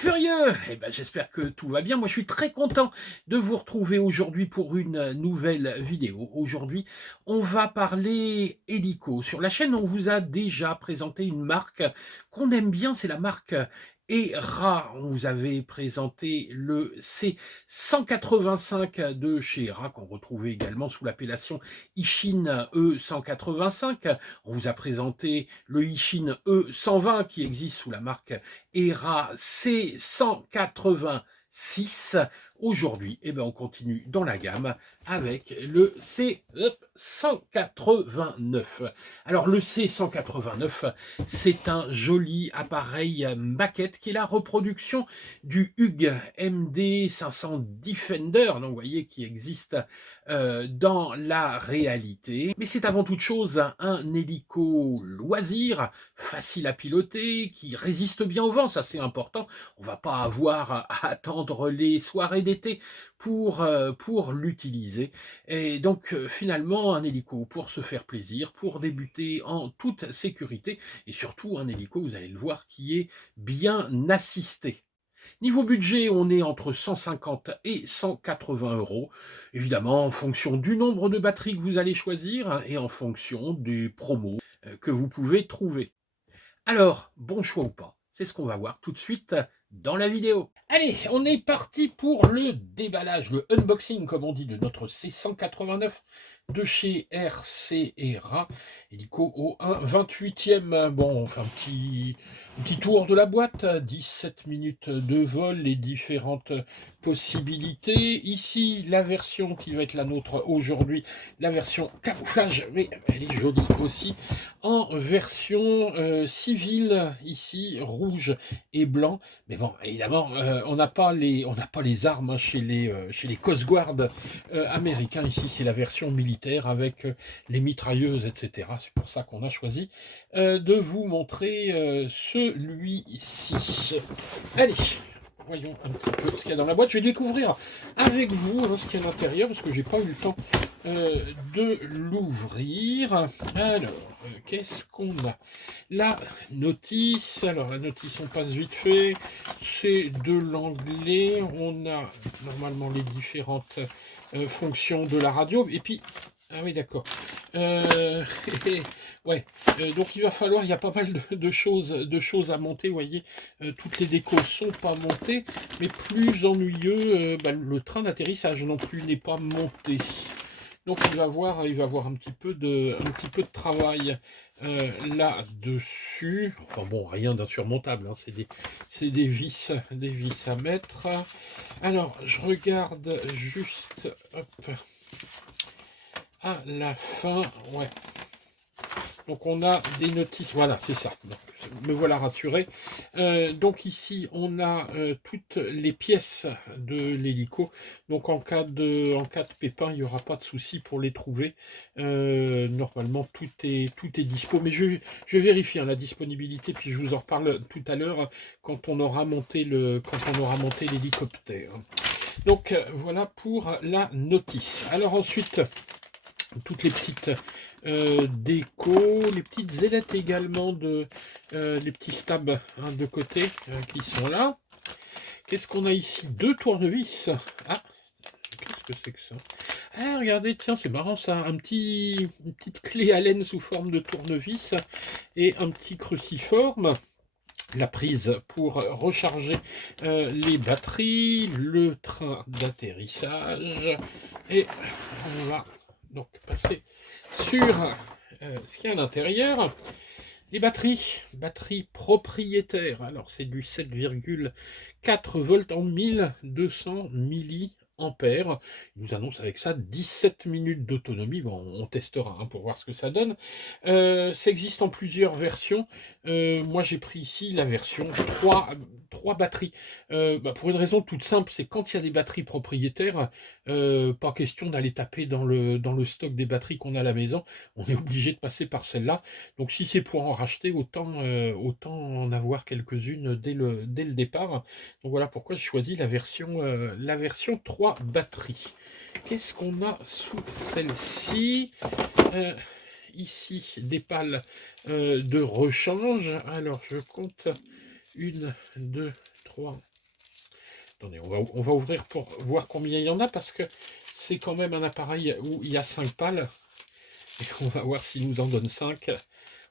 Furieux! Eh ben, j'espère que tout va bien. Moi, je suis très content de vous retrouver aujourd'hui pour une nouvelle vidéo. Aujourd'hui, on va parler hélico. Sur la chaîne, on vous a déjà présenté une marque qu'on aime bien, c'est la marque ERA. On vous avait présenté le C185 de chez ERA, qu'on retrouvait également sous l'appellation Ishin E185. On vous a présenté le Ishin E120 qui existe sous la marque ERA C186. Aujourd'hui, eh ben, on continue dans la gamme avec le C189. Alors le C189, c'est un joli appareil maquette qui est la reproduction du Hugh MD500 Defender, donc vous voyez, qui existe dans la réalité. Mais c'est avant toute chose un hélico loisir, facile à piloter, qui résiste bien au vent, ça c'est important. On va pas avoir à attendre les soirées d'été pour l'utiliser. Et donc finalement un hélico pour se faire plaisir, pour débuter en toute sécurité, et surtout un hélico, vous allez le voir, qui est bien assisté. Niveau budget, on est entre 150 et 180 euros, évidemment en fonction du nombre de batteries que vous allez choisir et en fonction des promos que vous pouvez trouver. Alors, bon choix ou pas? C'est ce qu'on va voir tout de suite dans la vidéo. Allez, on est parti pour le déballage, le unboxing, comme on dit, de notre C189 de chez RCERA, hélico au 1/28e. Bon, on fait un petit tour de la boîte, 17 minutes de vol, les différentes possibilités. Ici, la version qui va être la nôtre aujourd'hui, la version camouflage, mais elle est jolie aussi, en version civile, ici, rouge et blanc. Mais bon, évidemment, on n'a pas les armes chez les Coast Guard américains. Ici, c'est la version militaire avec les mitrailleuses, etc. C'est pour ça qu'on a choisi de vous montrer celui-ci. Allez, voyons un petit peu ce qu'il y a dans la boîte. Je vais découvrir avec vous ce qu'il y a à l'intérieur, parce que j'ai pas eu le temps de l'ouvrir. Alors, qu'est-ce qu'on a? La notice. Alors, la notice, on passe vite fait. C'est de l'anglais. On a normalement les différentes fonctions de la radio. Et puis, ah oui, d'accord. Ouais. Donc il va falloir, il y a pas mal de choses à monter. Vous voyez, toutes les décos sont pas montées, mais plus ennuyeux, le train d'atterrissage non plus n'est pas monté. Donc il va avoir un petit peu de travail là-dessus. Enfin bon, rien d'insurmontable, hein, c'est des vis à mettre. Alors je regarde juste, hop, à la fin, ouais. Donc on a des notices, voilà, c'est ça. Donc, me voilà rassuré. Donc ici on a toutes les pièces de l'hélico. Donc en cas de pépin, il n'y aura pas de souci pour les trouver. Normalement tout est dispo. Mais je vérifie la disponibilité, puis je vous en reparle tout à l'heure quand on aura monté l'hélicoptère. Donc voilà pour la notice. Alors ensuite, toutes les petites déco, les petites ailettes également, les petits stabs de côté qui sont là. Qu'est-ce qu'on a ici? Deux tournevis. Ah, qu'est-ce que c'est que ça? Ah, regardez, tiens, c'est marrant ça, une petite clé Allen sous forme de tournevis et un petit cruciforme. La prise pour recharger les batteries, le train d'atterrissage, et on va donc passer sur ce qu'il y a à l'intérieur. Les batteries propriétaires. Alors c'est du 7,4 volts en 1200 milliampères. Il nous annonce avec ça 17 minutes d'autonomie. Bon, on testera pour voir ce que ça donne. Ça existe en plusieurs versions. Moi j'ai pris ici la version 3 batteries. Pour une raison toute simple, c'est quand il y a des batteries propriétaires, pas question d'aller taper dans le stock des batteries qu'on a à la maison. On est obligé de passer par celle-là. Donc si c'est pour en racheter, autant en avoir quelques-unes dès le départ. Donc voilà pourquoi j'ai choisi la version 3 batteries. Qu'est-ce qu'on a sous celle-ci? Ici, des pales de rechange. Alors je compte 1, 2, 3, Attendez, on va ouvrir pour voir combien il y en a, parce que c'est quand même un appareil où il y a 5 pales. Et on va voir s'il nous en donne 5.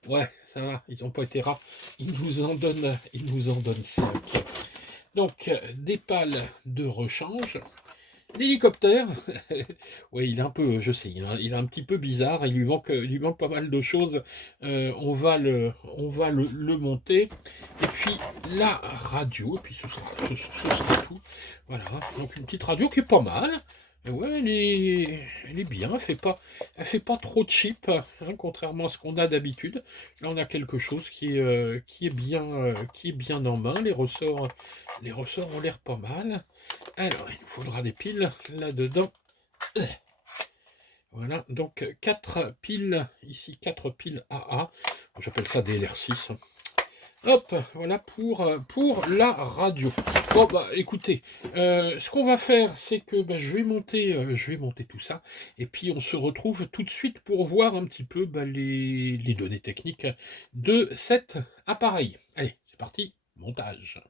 Ouais, ça va, ils n'ont pas été rares. Ils nous en donnent 5. Donc, des pales de rechange. L'hélicoptère, oui, il est un peu, je sais, il est un petit peu bizarre, il lui manque pas mal de choses. On va le monter. Et puis la radio, et puis ce sera tout. Voilà, donc une petite radio qui est pas mal. Et ouais, elle est bien, elle fait pas trop cheap, hein, contrairement à ce qu'on a d'habitude. Là, on a quelque chose qui est bien en main. Les ressorts ont l'air pas mal. Alors, il nous faudra des piles là-dedans. Voilà, donc 4 piles, ici 4 piles AA. J'appelle ça des LR6. Hop, voilà pour la radio. Bon, bah écoutez, ce qu'on va faire, c'est que bah, je vais monter tout ça. Et puis on se retrouve tout de suite pour voir un petit peu bah, les données techniques de cet appareil. Allez, c'est parti, montage.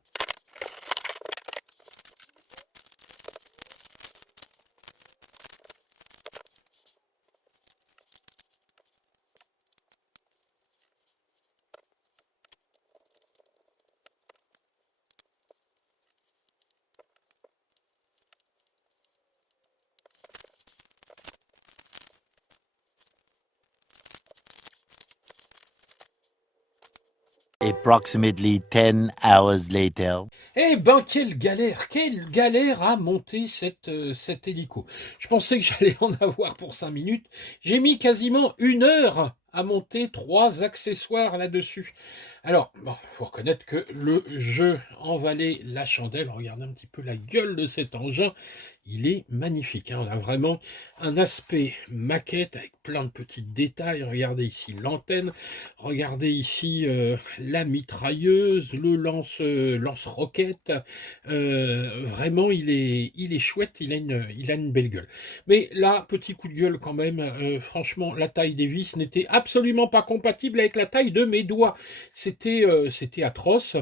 Approximately 10 hours later. Eh ben, quelle galère à monter cet hélico. Je pensais que j'allais en avoir pour 5 minutes. J'ai mis quasiment 1 heure à monter 3 accessoires là-dessus. Alors, bon, faut reconnaître que le jeu en valait la chandelle. Regardez un petit peu la gueule de cet engin. Il est magnifique, hein. On a vraiment un aspect maquette avec plein de petits détails. Regardez ici l'antenne, regardez ici la mitrailleuse, le lance-roquette. Vraiment, il est chouette, il a une belle gueule. Mais là, petit coup de gueule quand même, franchement, la taille des vis n'était absolument pas compatible avec la taille de mes doigts. C'était atroce.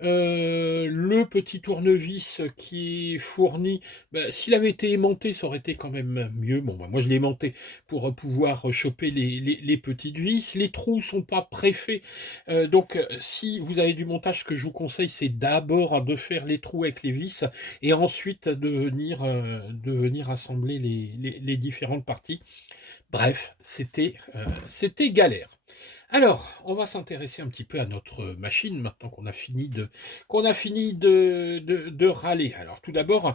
Le petit tournevis qui est fourni, bah, s'il avait été aimanté, ça aurait été quand même mieux. Bon, bah, moi je l'ai aimanté pour pouvoir choper les petites vis. Les trous sont pas préfaits, donc si vous avez du montage, ce que je vous conseille, c'est d'abord de faire les trous avec les vis et ensuite de venir assembler les différentes parties. Bref, c'était galère. Alors, on va s'intéresser un petit peu à notre machine maintenant qu'on a fini de râler. Alors, tout d'abord,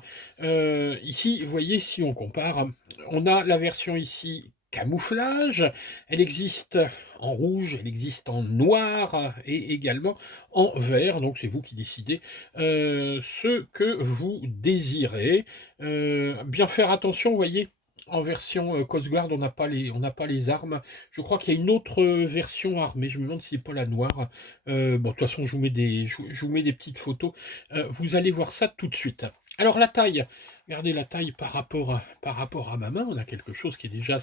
ici, vous voyez, si on compare, on a la version ici camouflage. Elle existe en rouge, elle existe en noir et également en vert. Donc, c'est vous qui décidez ce que vous désirez. Bien faire attention, vous voyez. En version Coast Guard, on n'a pas les armes. Je crois qu'il y a une autre version armée. Je me demande si c'est pas la noire. Bon, de toute façon, je vous mets des petites photos. Vous allez voir ça tout de suite. Alors la taille, regardez la taille par rapport à ma main. On a quelque chose qui est déjà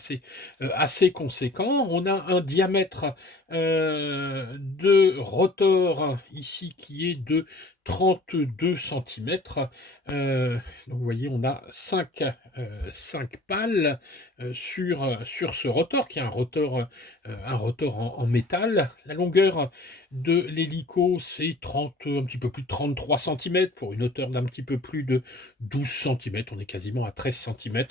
assez conséquent. On a un diamètre de rotor ici qui est de 32 cm. Donc vous voyez, on a 5 pales sur ce rotor, qui est un rotor en métal. La longueur de l'hélico, c'est un petit peu plus de 33 cm pour une hauteur d'un petit peu plus de 12 cm. On est quasiment à 13 cm.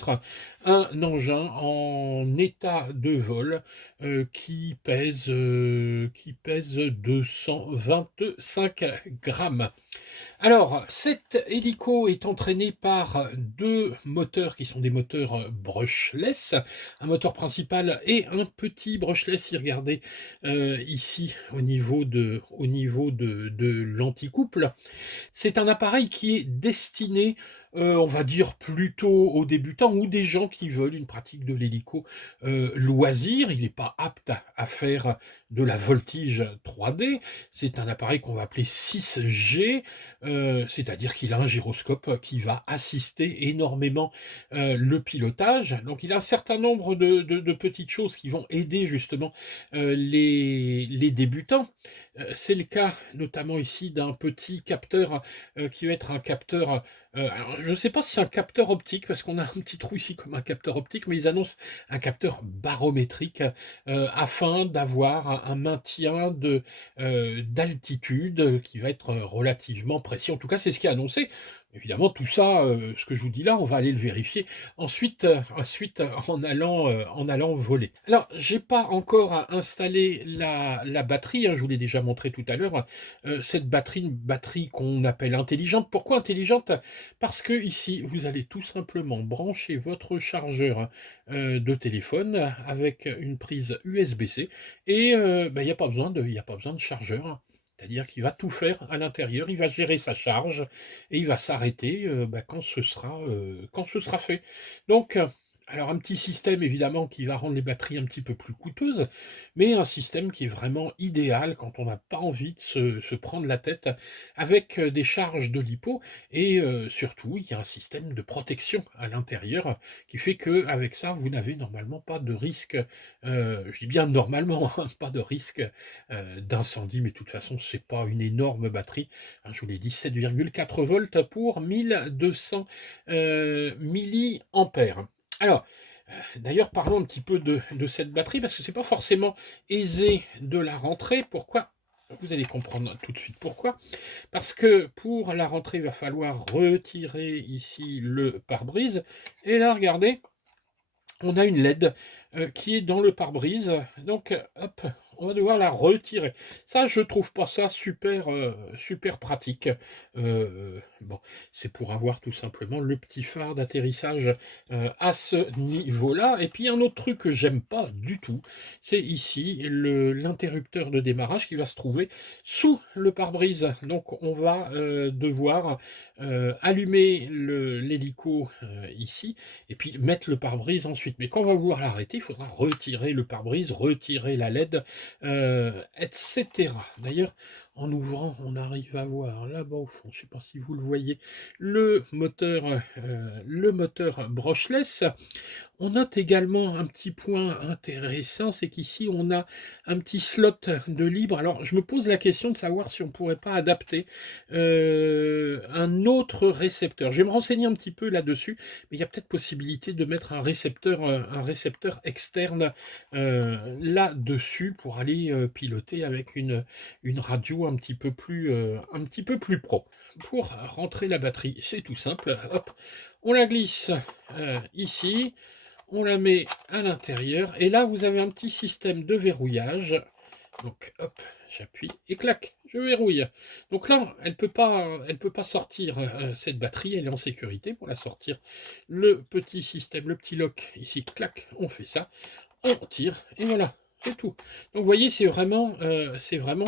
Un engin en état de vol qui pèse 225 grammes. Alors, cet hélico est entraîné par 2 moteurs qui sont des moteurs brushless, un moteur principal et un petit brushless. Regardez ici au niveau de l'anticouple. C'est un appareil qui est destiné On va dire plutôt aux débutants ou des gens qui veulent une pratique de l'hélico, loisir. Il n'est pas apte à faire de la voltige 3D. C'est un appareil qu'on va appeler 6G, c'est-à-dire qu'il a un gyroscope qui va assister énormément, le pilotage. Donc il a un certain nombre de petites choses qui vont aider justement, les débutants. C'est le cas notamment ici d'un petit capteur, qui va être un capteur. Alors, je ne sais pas si c'est un capteur optique, parce qu'on a un petit trou ici comme un capteur optique, mais ils annoncent un capteur barométrique, afin d'avoir un maintien d'altitude qui va être relativement précis. En tout cas, c'est ce qui est annoncé. Évidemment, tout ça, ce que je vous dis là, on va aller le vérifier ensuite en allant voler. Alors, j'ai pas encore installé la batterie, hein, je vous l'ai déjà montré tout à l'heure. Cette batterie, une batterie qu'on appelle intelligente. Pourquoi intelligente? Parce que ici, vous allez tout simplement brancher votre chargeur, de téléphone avec une prise USB-C et bah, il y a pas besoin de chargeur, hein. C'est-à-dire qu'il va tout faire à l'intérieur, il va gérer sa charge et il va s'arrêter, bah, quand ce sera fait. Donc, alors un petit système évidemment qui va rendre les batteries un petit peu plus coûteuses, mais un système qui est vraiment idéal quand on n'a pas envie de se prendre la tête avec, des charges de lipo et surtout, il y a un système de protection à l'intérieur qui fait qu'avec ça, vous n'avez normalement pas de risque, je dis bien normalement, hein, pas de risque, d'incendie, mais de toute façon, c'est pas une énorme batterie, hein, je vous l'ai dit, 7,4 volts pour 1200 milliampères. Alors, d'ailleurs, parlons un petit peu de cette batterie, parce que c'est pas forcément aisé de la rentrer. Pourquoi? Vous allez comprendre tout de suite pourquoi. Parce que pour la rentrer, il va falloir retirer ici le pare-brise. Et là, regardez, on a une LED, qui est dans le pare-brise. Donc, hop, on va devoir la retirer. Ça, je trouve pas ça super, super pratique. Bon, c'est pour avoir tout simplement le petit phare d'atterrissage, à ce niveau-là. Et puis un autre truc que j'aime pas du tout, c'est ici l'interrupteur de démarrage qui va se trouver sous le pare-brise. Donc on va, devoir, allumer l'hélico, ici et puis mettre le pare-brise ensuite. Mais quand on va vouloir l'arrêter, il faudra retirer le pare-brise, retirer la LED, etc. D'ailleurs, en ouvrant, on arrive à voir là-bas au fond, je ne sais pas si vous le voyez, le moteur brushless. On note également un petit point intéressant, c'est qu'ici on a un petit slot de libre. Alors je me pose la question de savoir si on ne pourrait pas adapter, un autre récepteur. Je vais me renseigner un petit peu là-dessus, mais il y a peut-être possibilité de mettre un récepteur externe, là-dessus pour aller, piloter avec une radio un petit peu plus pro. Pour rentrer la batterie, c'est tout simple. Hop, on la glisse, ici. On la met à l'intérieur et là vous avez un petit système de verrouillage. Donc hop, j'appuie et clac, je verrouille. Donc là, elle peut pas sortir, cette batterie, elle est en sécurité. Pour la sortir, le petit système, le petit lock ici, clac, on fait ça, on tire et voilà. C'est tout. Donc vous voyez, c'est vraiment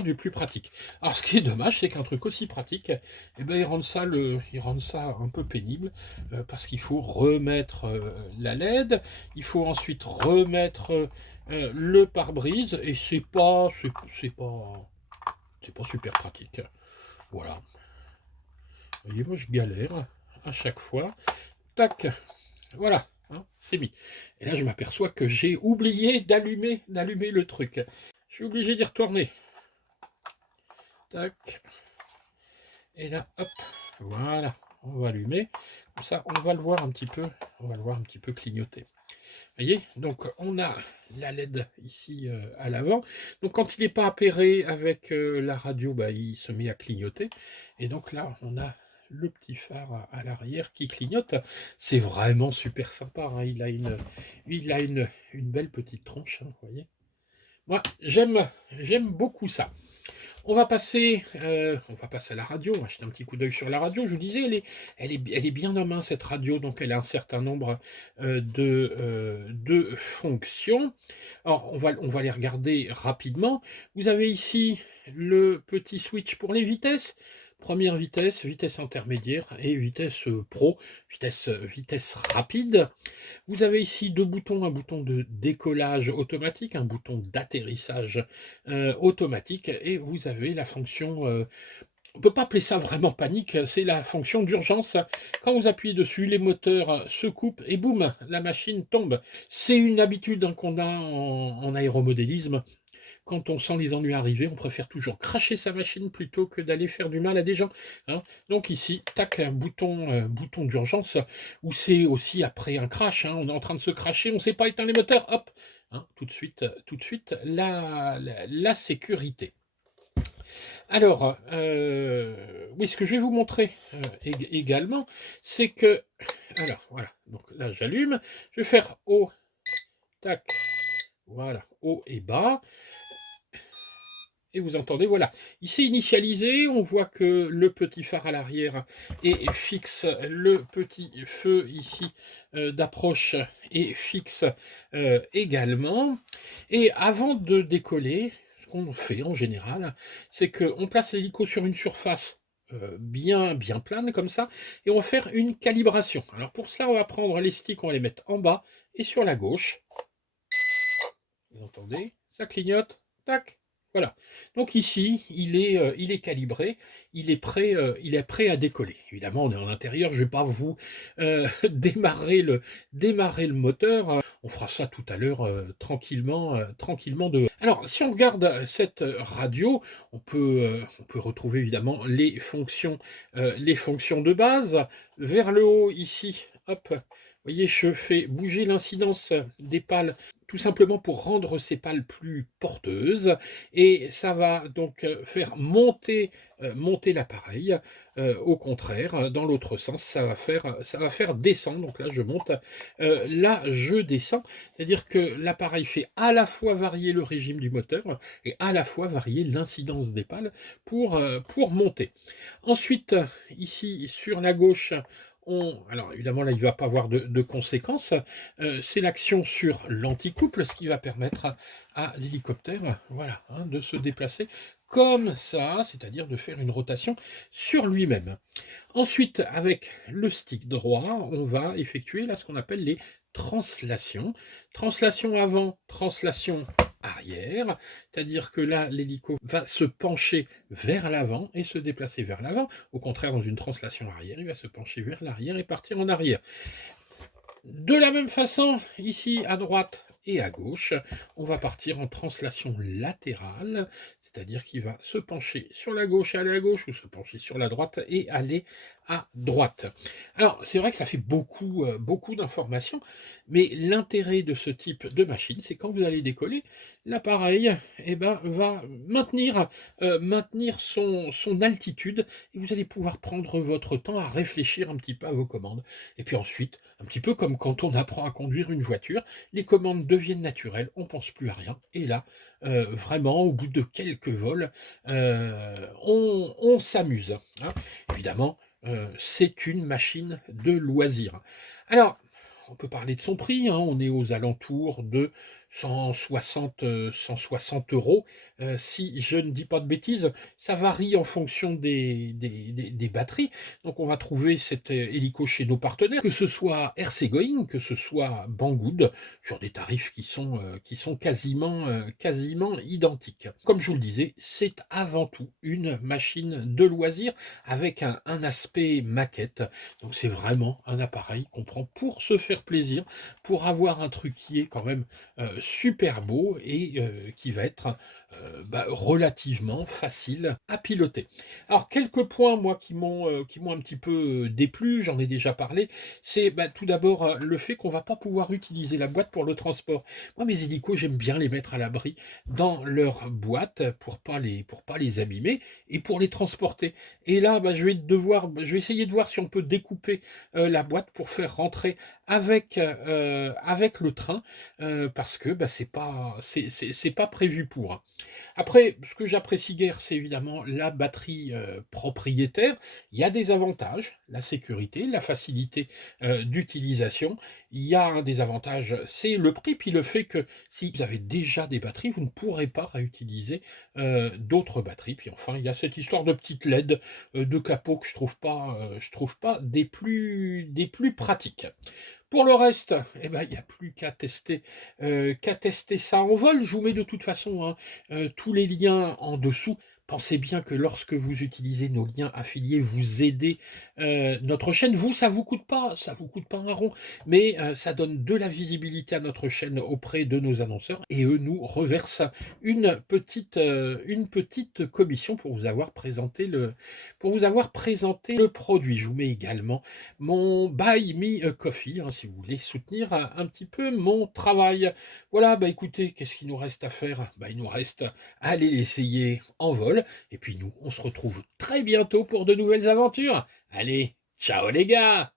du plus pratique. Alors ce qui est dommage, c'est qu'un truc aussi pratique, eh ben, ils rendent ça un peu pénible, parce qu'il faut remettre, la LED, il faut ensuite remettre, le pare-brise, et c'est pas super pratique. Voilà. Vous voyez, moi je galère à chaque fois. Tac, voilà, hein, c'est mis. Et là, je m'aperçois que j'ai oublié d'allumer le truc. Je suis obligé d'y retourner. Tac. Et là, hop, voilà, on va allumer. Comme ça, on va le voir un petit peu, clignoter. Vous voyez, donc on a la LED ici, à l'avant. Donc quand il n'est pas appairé avec, la radio, bah, il se met à clignoter. Et donc là, on a le petit phare à l'arrière qui clignote. C'est vraiment super sympa, hein. Il a une belle petite tronche, hein, vous voyez. Moi, j'aime beaucoup ça. On va passer à la radio, on va jeter un petit coup d'œil sur la radio. Je vous disais, elle est bien en main cette radio, donc elle a un certain nombre, de fonctions. Alors, on va les regarder rapidement. Vous avez ici le petit switch pour les vitesses. Première vitesse, vitesse intermédiaire et vitesse pro, vitesse rapide. Vous avez ici deux boutons, un bouton de décollage automatique, un bouton d'atterrissage automatique, et vous avez la fonction, on ne peut pas appeler ça vraiment panique, c'est la fonction d'urgence. Quand vous appuyez dessus, les moteurs se coupent et boum, la machine tombe. C'est une habitude hein, qu'on a en aéromodélisme. Quand on sent les ennuis arriver, on préfère toujours cracher sa machine plutôt que d'aller faire du mal à des gens, hein. Donc ici, tac, un bouton d'urgence, où c'est aussi après un crash, hein, on est en train de se crasher, on ne sait pas éteindre les moteurs, hop, hein, tout de suite, la sécurité. Alors, oui, ce que je vais vous montrer également, c'est que, alors voilà, donc là j'allume, je vais faire haut, tac, voilà, haut et bas. Et vous entendez, voilà. Ici initialisé, on voit que le petit phare à l'arrière est fixe, le petit feu ici d'approche est fixe également. Et avant de décoller, ce qu'on fait en général, c'est qu'on place l'hélico sur une surface bien plane comme ça, et on va faire une calibration. Alors pour cela, on va prendre les sticks, on va les mettre en bas et sur la gauche. Vous entendez? Ça clignote, tac. Voilà. Donc ici, il est calibré, il est prêt à décoller. Évidemment, on est en intérieur, je ne vais pas vous démarrer le moteur. On fera ça tout à l'heure tranquillement dehors. Alors, si on regarde cette radio, on peut retrouver évidemment les fonctions de base. Vers le haut ici, hop, vous voyez, je fais bouger l'incidence des pales tout simplement pour rendre ces pales plus porteuses, et ça va donc faire monter l'appareil. Au contraire, dans l'autre sens, ça va faire descendre. Donc là, je monte, là, je descends. C'est-à-dire que l'appareil fait à la fois varier le régime du moteur et à la fois varier l'incidence des pales pour monter. Ensuite, ici, sur la gauche, alors évidemment là il ne va pas avoir de conséquences, c'est l'action sur l'anticouple, ce qui va permettre à l'hélicoptère voilà, hein, de se déplacer comme ça, c'est-à-dire de faire une rotation sur lui-même. Ensuite, avec le stick droit, on va effectuer là ce qu'on appelle les translations. Translation avant, translation arrière, c'est-à-dire que là, l'hélico va se pencher vers l'avant et se déplacer vers l'avant. Au contraire, dans une translation arrière, il va se pencher vers l'arrière et partir en arrière. De la même façon, ici à droite et à gauche, on va partir en translation latérale, c'est-à-dire qu'il va se pencher sur la gauche et aller à gauche, ou se pencher sur la droite et aller à droite. Alors, c'est vrai que ça fait beaucoup d'informations, mais l'intérêt de ce type de machine, c'est quand vous allez décoller, l'appareil va maintenir son altitude, et vous allez pouvoir prendre votre temps à réfléchir un petit peu à vos commandes. Et puis ensuite, un petit peu comme quand on apprend à conduire une voiture, les commandes deviennent naturelles, on ne pense plus à rien. Et là, vraiment, au bout de quelques vols, on s'amuse, hein. Évidemment, c'est une machine de loisir. Alors, on peut parler de son prix, hein, on est aux alentours de 160 euros, si je ne dis pas de bêtises. Ça varie en fonction des batteries. Donc on va trouver cet hélico chez nos partenaires, que ce soit Ersegoin, que ce soit Banggood, sur des tarifs qui sont quasiment identiques. Comme je vous le disais, c'est avant tout une machine de loisir avec un aspect maquette. Donc c'est vraiment un appareil qu'on prend pour se faire plaisir, pour avoir un truc qui est quand même super beau et qui va être relativement facile à piloter. Alors quelques points moi qui m'ont un petit peu déplu, j'en ai déjà parlé, c'est tout d'abord le fait qu'on va pas pouvoir utiliser la boîte pour le transport. Moi mes hélicos j'aime bien les mettre à l'abri dans leur boîte pour pas les abîmer et pour les transporter. Et là je vais essayer de voir si on peut découper la boîte pour faire rentrer avec le train, parce que c'est pas prévu pour. Après, ce que j'apprécie guère, c'est évidemment la batterie, propriétaire. Il y a des avantages, la sécurité, la facilité, d'utilisation. Il y a un désavantage, c'est le prix, puis le fait que si vous avez déjà des batteries, vous ne pourrez pas réutiliser, d'autres batteries. Puis enfin, il y a cette histoire de petite LED, de capot que je trouve pas des plus pratiques. Pour le reste, eh ben, il n'y a plus qu'à tester ça en vol. Je vous mets de toute façon, hein, tous les liens en dessous. Pensez bien que lorsque vous utilisez nos liens affiliés, vous aidez, notre chaîne. Vous, ça vous coûte pas un rond, mais ça donne de la visibilité à notre chaîne auprès de nos annonceurs et eux nous reversent une petite commission pour vous avoir présenté le produit. Je vous mets également mon Buy Me a Coffee, hein, si vous voulez soutenir un petit peu mon travail. Voilà, bah écoutez, qu'est-ce qu'il nous reste à faire? Bah, il nous reste à aller l'essayer en vol. Et puis nous, on se retrouve très bientôt pour de nouvelles aventures. Allez, ciao les gars!